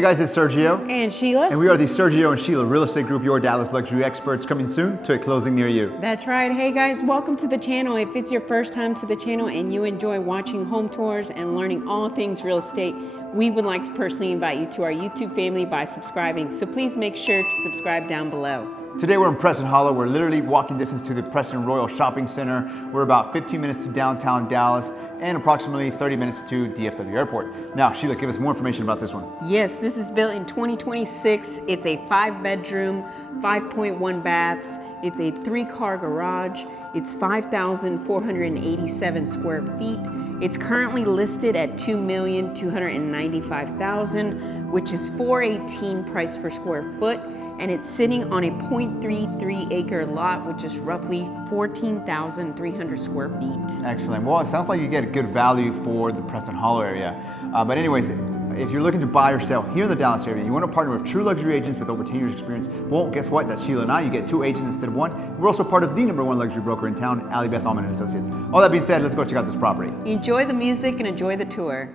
Hey guys, it's Sergio. And Sheila. And we are the Sergio and Sheila Real Estate Group, your Dallas luxury experts, coming soon to a closing near you. That's right. Hey guys, welcome to the channel. If it's your first time to the channel and you enjoy watching home tours and learning all things real estate, we would like to personally invite you to our YouTube family by subscribing. So please make sure to subscribe down below. Today we're in Preston Hollow. We're literally walking distance to the Preston Royal Shopping Center. We're about 15 minutes to downtown Dallas and approximately 30 minutes to DFW Airport. Now, Sheila, give us more information about this one. Yes, this is built in 2026. It's a 5-bedroom, 5.1 baths. It's a 3-car garage. It's 5,487 square feet. It's currently listed at $2,295,000, which is $418 price per square foot. And it's sitting on a 0.33 acre lot, which is roughly 14,300 square feet. Excellent. Well, it sounds like you get a good value for the Preston Hollow area. But anyways, if you're looking to buy or sell here in the Dallas area, you want to partner with true luxury agents with over 10 years experience. Well, guess what? That's Sheila and I. You get 2 agents instead of 1. We're also part of the #1 luxury broker in town, Allie Beth Allman and Associates. All that being said, let's go check out this property. Enjoy the music and enjoy the tour.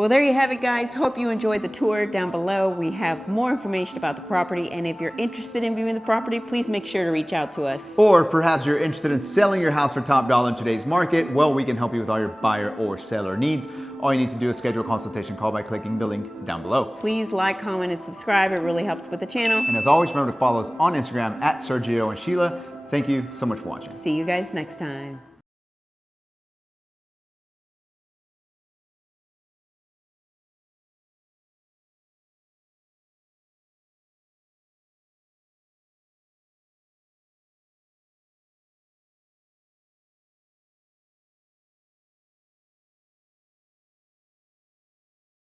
Well, there you have it, guys. Hope you enjoyed the tour. Down below, we have more information about the property. And if you're interested in viewing the property, please make sure to reach out to us. Or perhaps you're interested in selling your house for top dollar in today's market. Well, we can help you with all your buyer or seller needs. All you need to do is schedule a consultation call by clicking the link down below. Please like, comment, and subscribe. It really helps with the channel. And as always, remember to follow us on Instagram at Sergio and Sheila. Thank you so much for watching. See you guys next time.